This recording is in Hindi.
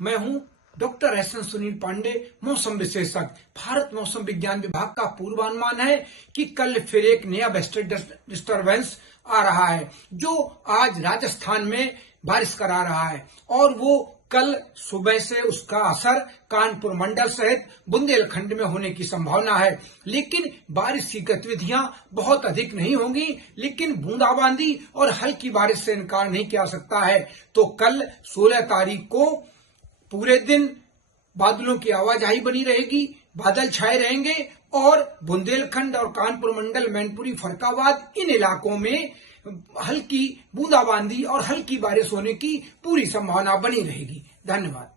मैं हूं doctor S N Sunil Pandey, मौसम विशेषज्ञ। भारत मौसम विज्ञान विभाग का पूर्वानुमान है कि कल फिर एक नया वेस्टर्न डिस्टर्बेंस आ रहा है जो आज राजस्थान में बारिश करा रहा है और वो कल सुबह से उसका असर कानपुर मंडल सहित बुंदेलखंड में होने की संभावना है। लेकिन बारिश की गतिविधियां बहुत अधिक नहीं होंगी, लेकिन बूंदाबांदी और हल्की बारिश से इनकार नहीं किया सकता है। तो कल 16 तारीख को पूरे दिन बादलों की आवाजाही बनी रहेगी, बादल छाए रहेंगे और बुंदेलखंड और कानपुर मंडल, मैनपुरी, फरक्काबाद इन इलाकों में हल्की बूंदाबांदी और हल्की बारिश होने की पूरी संभावना बनी रहेगी। धन्यवाद।